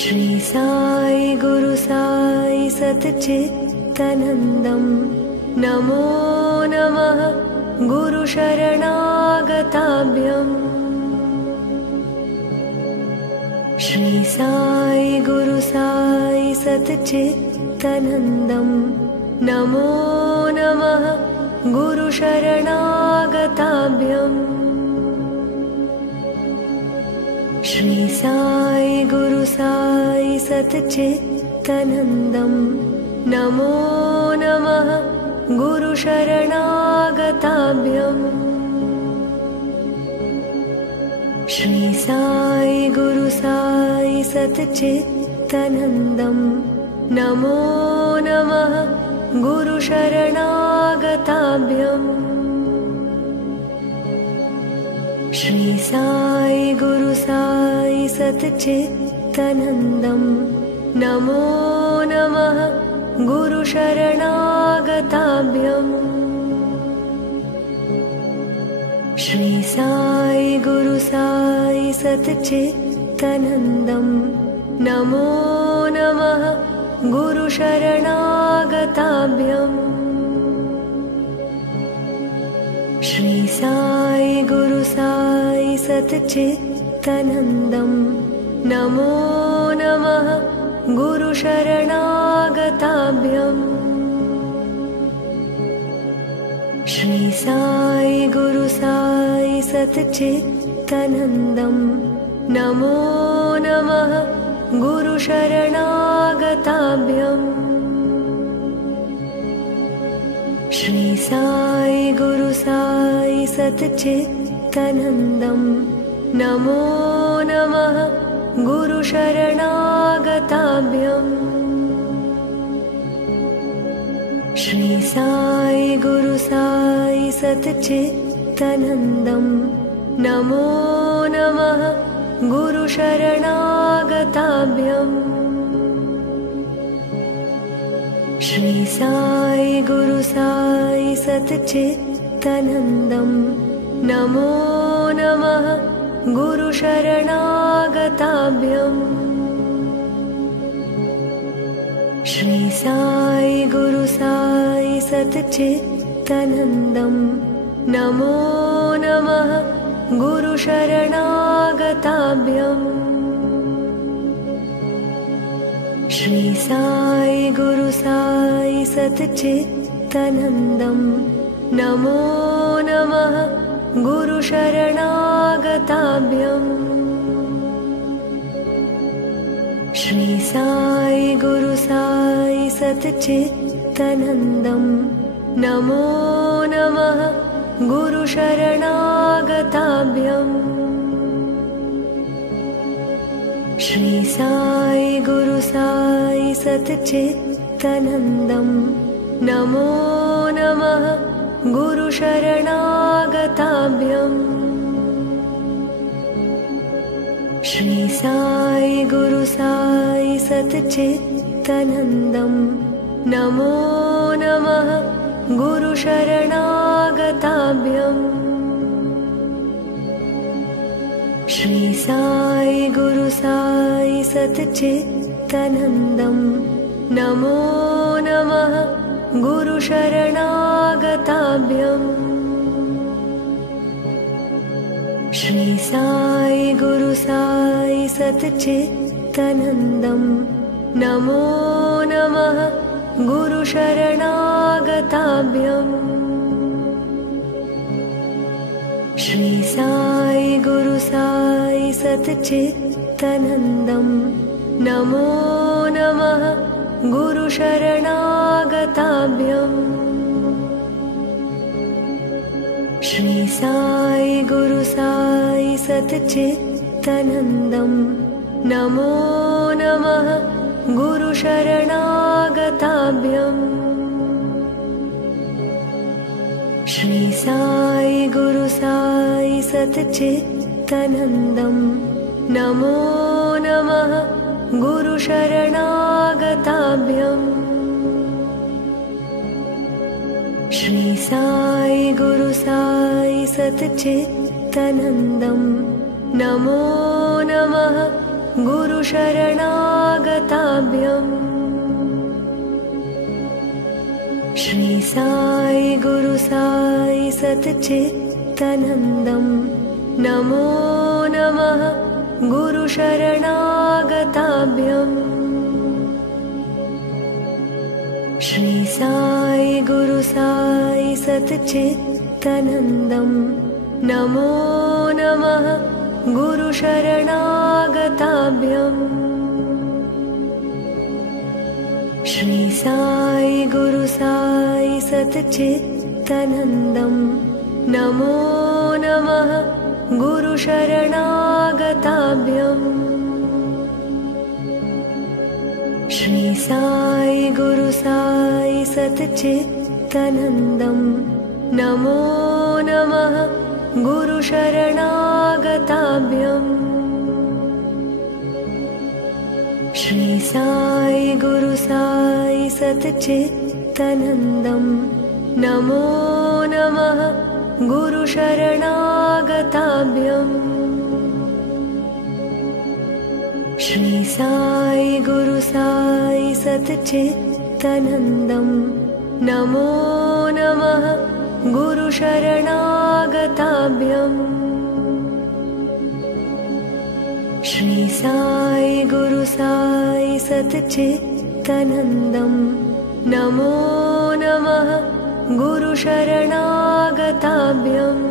श्री साई गुरु साई सच्चिदानन्दं नमो नमः गुरु शरणागताभ्यम्। श्री साई गुरु साई सच्चिदानन्दं नमो नमः गुरु शरणागताभ्यम्। श्री साई गुरु साई सच्चिदानन्दं नमो नमः गुरु शरणागताभ्यम्। श्री साई गुरु साई सच्चिदानन्दं नमो नमः गुरु शरणागताभ्यम्। श्री साई गुरु साई सच्चिदानन्दं नमो नमः गुरु शरणागताभ्यम्। श्री साई गुरु साई सच्चिदानन्दं नमो नमः गुरु शरणागताभ्यम्। श्री साई गुरु साई सच्चिदानन्दं नमो नमः गुरु शरणागताभ्यम्। श्री साई गुरु साई सच्चिदानन्दं नमो नमः गुरु शरणागताभ्यम्। श्री साई गुरु साई सच्चिदानन्दं नमो नमः गुरु शरणागताभ्यम्। श्री साई गुरु साई सच्चिदानन्दं नमो नमः गुरु शरणागताभ्यम्। श्री साई गुरु साई सच्चिदानन्दं नमो नमः गुरु शरणागताभ्यम्। श्री साई गुरु साई सच्चिदानन्दं नमो नमः गुरु शरणागताभ्यम्। श्री साई गुरु साई सच्चिदानन्दं नमो नमः गुरु शरणागताभ्यम्। श्री साई गुरु साई सच्चिदानन्दं नमो नमः गुरु शरणागताभ्यम्। श्री साई गुरु साई सच्चिदानन्दं नमो नमः गुरु शरणागताभ्यम्। श्री साई गुरु साई सच्चिदानन्दं नमो नमः गुरु शरणागताभ्यम्। श्री साई गुरु साई सच्चिदानन्दं नमो नमः गुरु शरणागताभ्यम्। श्री साई गुरु साई सच्चिदानन्दं नमो नमः गुरु शरणागताभ्यम्। श्री साई गुरु साई सच्चिदानन्दं नमो नमः गुरु शरणागताभ्यम्। श्री साई गुरु साई सच्चिदानन्दं नमो नमः गुरु शरणागताभ्यम्। श्री साई गुरु साई सच्चिदानन्दं नमो नमः गुरु शरणागताभ्यम्। श्री साई गुरु साई सच्चिदानन्दं नमो नमः गुरुशरणागताभ्यम् श्री साई गुरु साई सच्चिदानन्दं नमो नमः गुरुशरणागताभ्यम् श्री साई गुरु साई सच्चिदानन्दं नमो नमः गुरुशरणागताभ्यम् श्री साई गुरु साई सच्चिदानन्दं नमो नमः गुरुशरणागताभ्यम् श्री साई गुरु साई सच्चिदानन्दं नमो नमः गुरुशरणागताभ्यम् श्री साई गुरु साई सच्चिदानन्दं नमो नमः गुरुशरणागताभ्यम् श्री साई गुरु साई सच्चिदानन्दं नमो नमः गुरुशरणागताभ्यम् श्री साई गुरु साई सच्चिदानन्दं नमो नमः गुरुशरणागताभ्यम्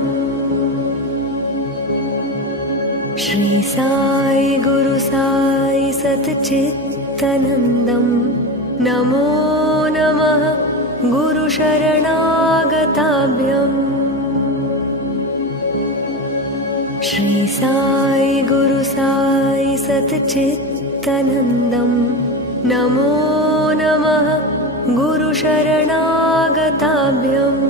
श्री साई गुरु साई सच्चिदानन्दं नमो नमः गुरुशरणागताभ्यम् श्री साई गुरु साई सच्चिदानन्दं नमो नमः गुरुशरणागताभ्यम्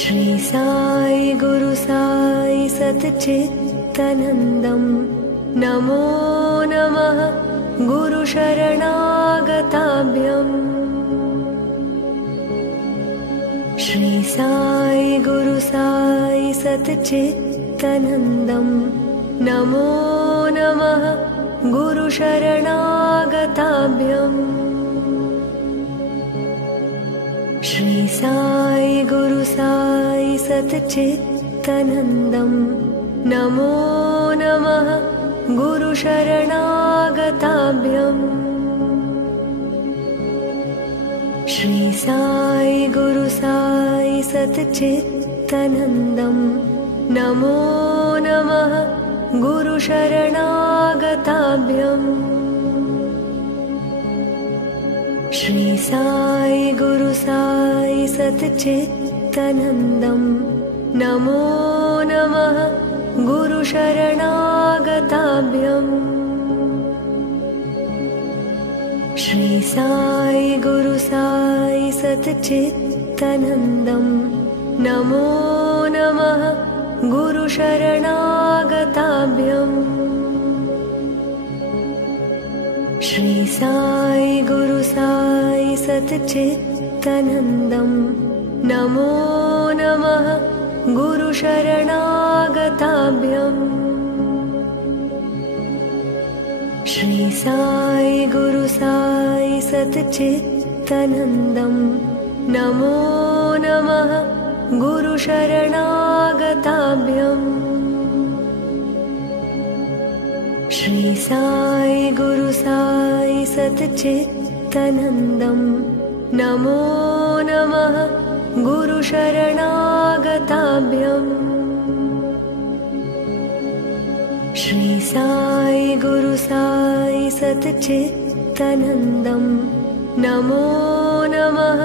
श्री साई गुरु साई सच्चिदानन्दं नमो नमः गुरुशरणागताभ्यम् श्री साई गुरु साई सच्चिदानन्दं नमो नमः गुरुशरणागताभ्यम् श्री साई गुरु साई सच्चिदानन्दं नमो नमः गुरुशरणागताभ्यम् श्री साई गुरु साई सच्चिदानन्दं नमो नमः गुरुशरणागताभ्यम् श्री साई गुरु साई सच्चिदानन्दं नमो नमः गुरुशरणागताभ्यम् श्री साई गुरु साई सच्चिदानन्दं नमो नमः गुरुशरणागताभ्यम् श्री साई गुरु साई सच्चिदानन्दं नमो नमः गुरुशरणागताभ्यम् श्री साई गुरु साई सच्चिदानन्दं नमो नमः गुरुशरणागताभ्यम् श्री साई गुरु साई सच्चिदानन्दं नमो नमः गुरुशरणागताभ्यम् श्री साई गुरु साई सच्चिदानन्दं नमो नमः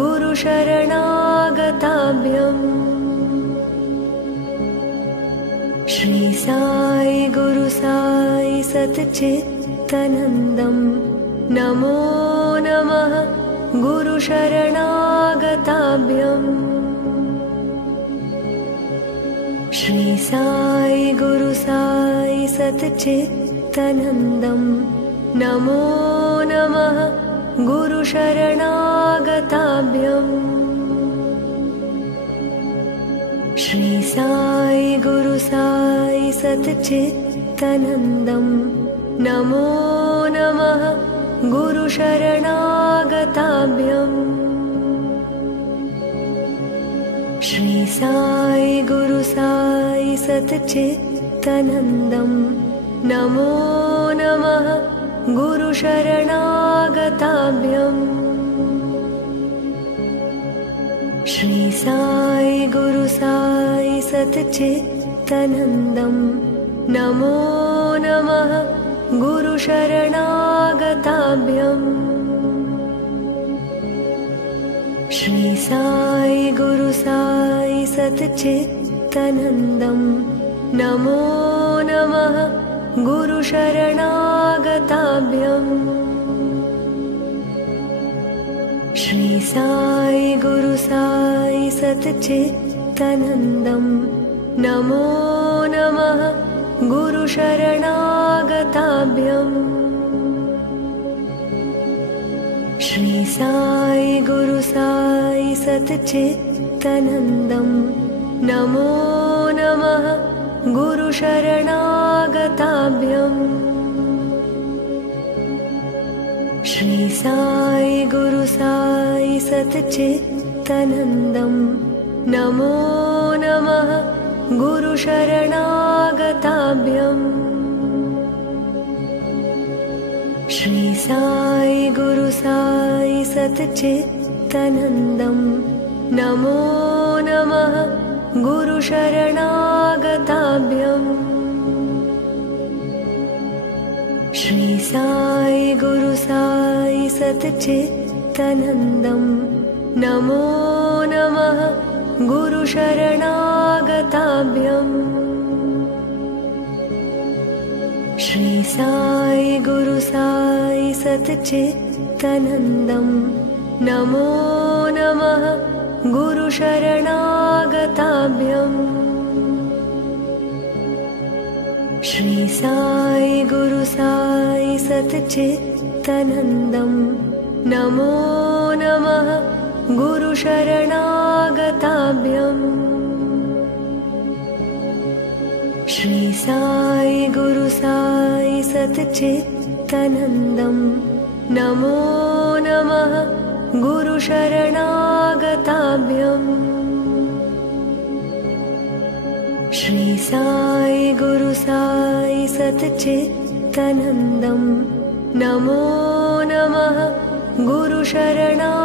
गुरुशरणागताभ्यम् श्री साई गुरु साई सच्चिदानन्दं नमो नमः गुरुशरणागताभ्यम् श्री साई गुरु साई सच्चिदानन्दं नमो नमः गुरुशरणागताभ्यम् श्री साई गुरु साई सच्चिदानन्दं नमो नमः गुरु शरणागताभ्यम् श्री साई गुरु साई सच्चिदानन्दं नमो नमः गुरु शरणागताभ्यम् श्री साई गुरु साई सच्चिदानन्दं नमो नमः गुरु शरणागताभ्यम् श्री साई गुरु साई सच्चिदानन्दं नमो नमः गुरु शरणागताभ्यम् श्री साई गुरु साई सच्चिदानन्दं नमो नमः गुरु शरणागताभ्यम् श्री साई गुरु साई सच्चिदानन्दं नमो नमः गुरु शरणागताभ्यम् श्री साई गुरु साई सच्चिदानन्दं नमो नमः गुरु शरणागताभ्यम् श्री साई गुरु साई सच्चिदानन्दं नमो नमः गुरु शरणागताभ्यम् श्री साई गुरु साई सच्चिदानन्दं नमो नमः गुरु शरणागताभ्यम् श्री साई गुरु साई सच्चिदानन्दं नमो नमः गुरु शरणागताभ्यम् श्री साई गुरु साई सच्चिदानन्दं नमो नमः गुरु शरणागताभ्यम् श्री साई गुरु साई सच्चिदानन्दं नमो नमः गुरु शरणागताभ्यम् श्री साई गुरु साई सच्चिदानन्दं नमो नमः गुरु शरणागताभ्यम्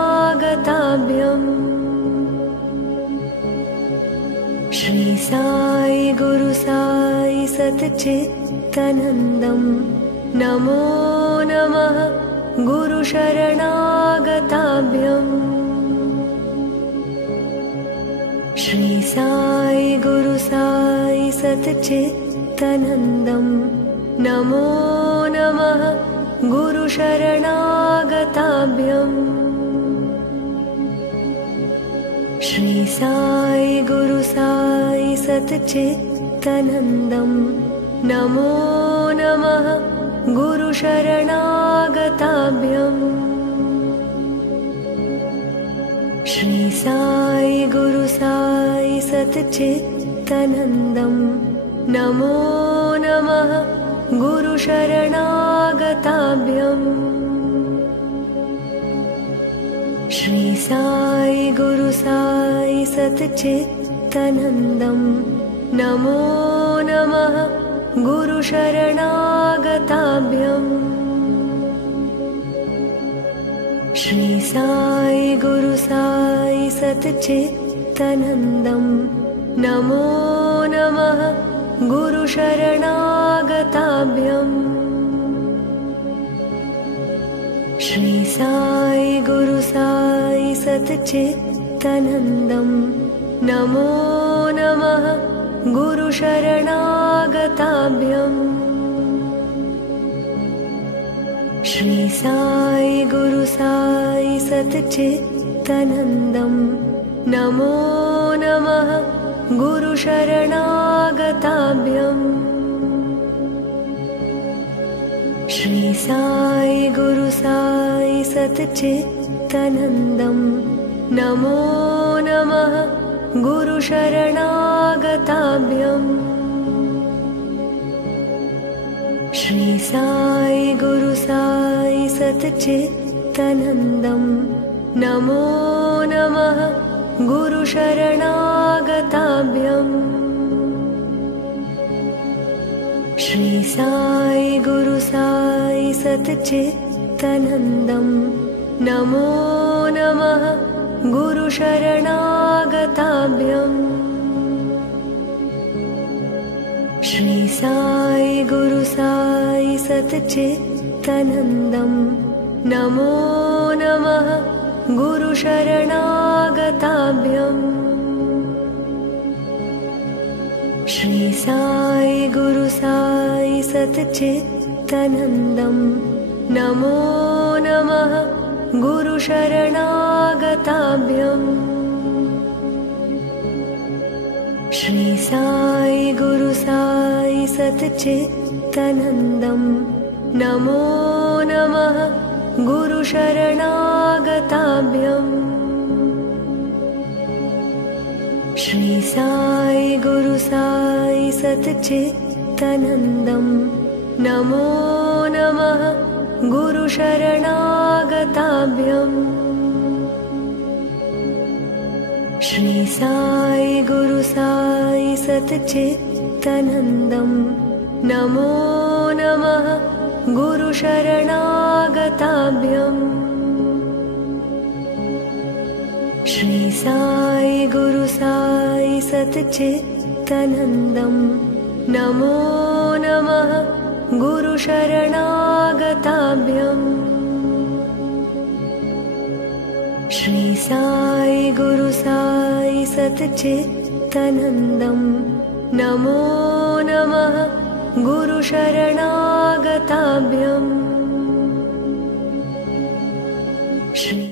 श्री साई गुरु साई सच्चिदानन्दं नमो नमः गुरु शरणागताभ्यम् श्री साई गुरु साई सच्चिदानन्दं नमो नमः गुरु शरणागताभ्यम् श्री साई गुरु साई सच्चिदानन्दं नमो नमः गुरु शरणागताभ्यम् श्री साई गुरु साई सच्चिदानन्दं नमो नमः गुरु शरणागताभ्यम् श्री साई गुरु साई सच्चिदानन्दं नमो नमः गुरु शरणागताभ्यम् श्री साई गुरु साई सच्चिदानन्दं नमो नमः गुरु शरणागताभ्यम् श्री साई गुरु साई सच्चिदानन्दं नमो नमः गुरु शरणागताभ्यम् श्री साई गुरु साई सच्चिदानन्दं नमो नमः गुरु शरणागताभ्यम् श्री साई गुरु साई सच्चिदानन्दं नमो नमः गुरुशरणागताभ्यम् श्री साई गुरु साई सच्चिदानन्दम् नमो नमः गुरुशरणागताभ्यम् श्री साई गुरु साई सच्चिदानन्दम् नमो नमः गुरुशरणागताभ्यम् श्री साई गुरु साई सच्चिदानन्दम् नमो नमः गुरुशरणागताभ्यम् श्री साई गुरु साई सच्चिदानन्दम् नमो नमः गुरुशरणागताभ्यम् श्री साई गुरु साई सच्चिदानन्दम् नमो नमः गुरुशरणागताभ्यम् श्री साई गुरु साई सच्चिदानन्दम् नमो नमः गुरुशरणागताभ्यम् श्री साई गुरु साई सच्चिदानन्दम् नमो नमः गुरुशरणागताभ्यम् श्री साई गुरु साई सच्चिदानन्दम् नमो नमः गुरुशरणागताभ्यम् श्री साई गुरु साई सच्चिदानन्दम् नमो नमः गुरुशरणागताभ्यम् श्री